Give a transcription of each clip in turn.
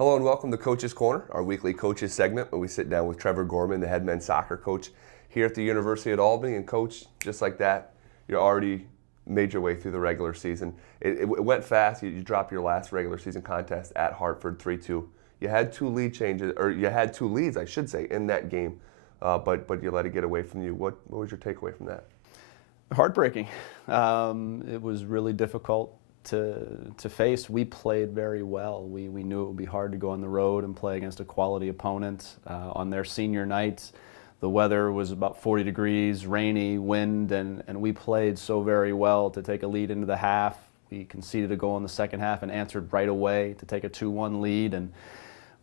Hello and welcome to Coach's Corner, our weekly coaches segment where we sit down with Trevor Gorman, the head men's soccer coach here at the University at Albany. And coach, just like that, you're already made your way through the regular season. It went fast. You dropped your last regular season contest at Hartford 3-2. You had two leads, I should say, in that game, but you let it get away from you. What was your takeaway from that? Heartbreaking. It was really difficult to face. We played very well. We knew it would be hard to go on the road and play against a quality opponent. On their senior night, the weather was about 40 degrees, rainy, wind, and we played so very well to take a lead into the half. We conceded a goal in the second half and answered right away to take a 2-1 lead. And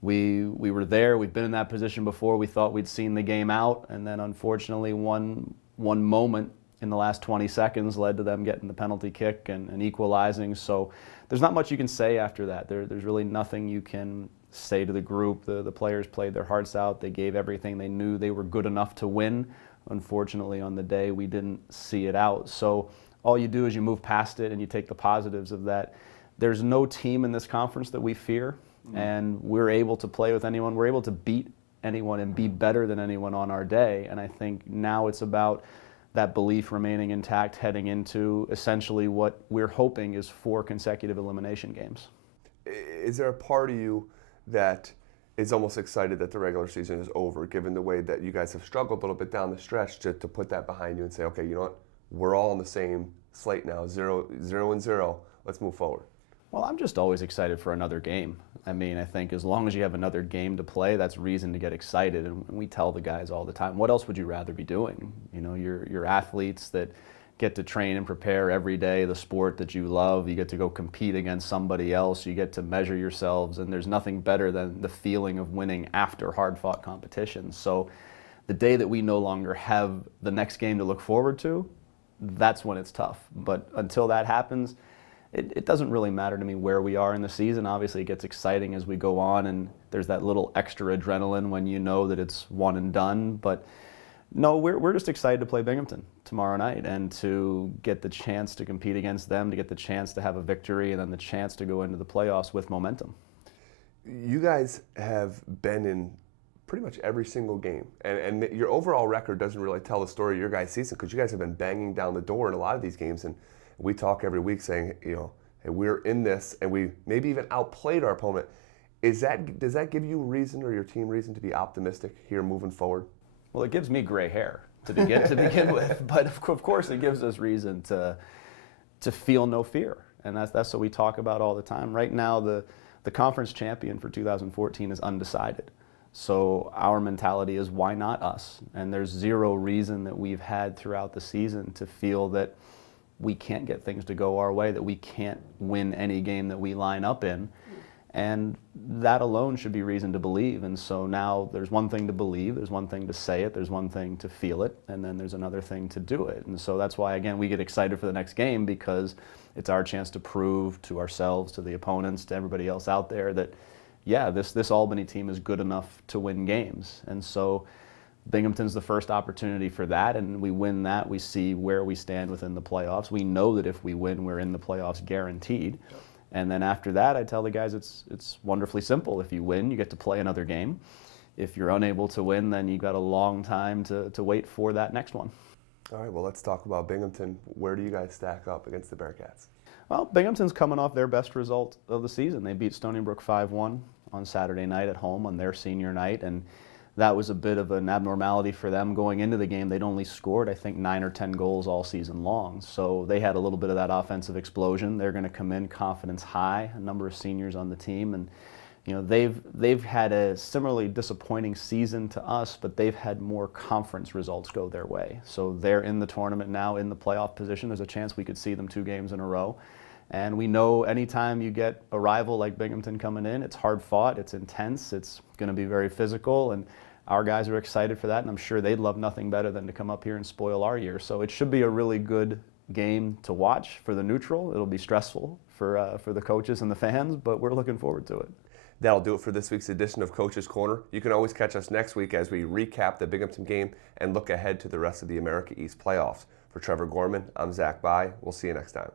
we were there. We've been in that position before. We thought we'd seen the game out, and then unfortunately one moment in the last 20 seconds led to them getting the penalty kick and equalizing. So there's not much you can say after that. There's really nothing you can say to the group. The players played their hearts out. They gave everything. They knew they were good enough to win. Unfortunately, on the day, we didn't see it out. So all you do is you move past it and you take the positives of that. There's no team in this conference that we fear, and we're able to play with anyone. We're able to beat anyone and be better than anyone on our day. And I think now it's about that belief remaining intact heading into essentially what we're hoping is 4 consecutive elimination games. Is there a part of you that is almost excited that the regular season is over, given the way that you guys have struggled a little bit down the stretch, to put that behind you and say, okay, you know what, we're all on the same slate now, 0-0, let's move forward? Well, I'm just always excited for another game. I mean, I think as long as you have another game to play, that's reason to get excited. And we tell the guys all the time, what else would you rather be doing? You know, you're athletes that get to train and prepare every day the sport that you love. You get to go compete against somebody else. You get to measure yourselves. And there's nothing better than the feeling of winning after hard-fought competitions. So the day that we no longer have the next game to look forward to, that's when it's tough. But until that happens, it doesn't really matter to me where we are in the season. Obviously, it gets exciting as we go on, and there's that little extra adrenaline when you know that it's one and done. But no, we're just excited to play Binghamton tomorrow night and to get the chance to compete against them, to get the chance to have a victory, and then the chance to go into the playoffs with momentum. You guys have been in pretty much every single game, and your overall record doesn't really tell the story of your guys' season, because you guys have been banging down the door in a lot of these games. And we talk every week saying, you know, hey, we're in this, and we maybe even outplayed our opponent. Does that give you reason, or your team reason, to be optimistic here moving forward? Well, it gives me gray hair to begin with, but of course it gives us reason to feel no fear, and that's what we talk about all the time. Right now, the conference champion for 2014 is undecided. So our mentality is, why not us? And there's zero reason that we've had throughout the season to feel that we can't get things to go our way, that we can't win any game that we line up in. And that alone should be reason to believe. And so now there's one thing to believe, there's one thing to say it, there's one thing to feel it, and then there's another thing to do it. And so that's why, again, we get excited for the next game, because it's our chance to prove to ourselves, to the opponents, to everybody else out there that, yeah, this Albany team is good enough to win games. And so Binghamton's the first opportunity for that, and we win that, we see where we stand within the playoffs. We know that if we win, we're in the playoffs guaranteed. Yep. And then after that, I tell the guys it's wonderfully simple. If you win, you get to play another game. If you're unable to win, then you've got a long time to wait for that next one. All right, well, let's talk about Binghamton. Where do you guys stack up against the Bearcats? Well, Binghamton's coming off their best result of the season. They beat Stony Brook 5-1 on Saturday night at home on their senior night, and that was a bit of an abnormality for them going into the game. They'd only scored, I think, 9 or 10 goals all season long. So they had a little bit of that offensive explosion. They're going to come in confidence high, a number of seniors on the team. And you know, they've had a similarly disappointing season to us, but they've had more conference results go their way. So they're in the tournament now, in the playoff position. There's a chance we could see them 2 games in a row. And we know anytime you get a rival like Binghamton coming in, it's hard fought, it's intense, it's going to be very physical, and our guys are excited for that, and I'm sure they'd love nothing better than to come up here and spoil our year. So it should be a really good game to watch for the neutral. It'll be stressful for the coaches and the fans, but we're looking forward to it. That'll do it for this week's edition of Coach's Corner. You can always catch us next week as we recap the Binghamton game and look ahead to the rest of the America East playoffs. For Trevor Gorman, I'm Zach Bai. We'll see you next time.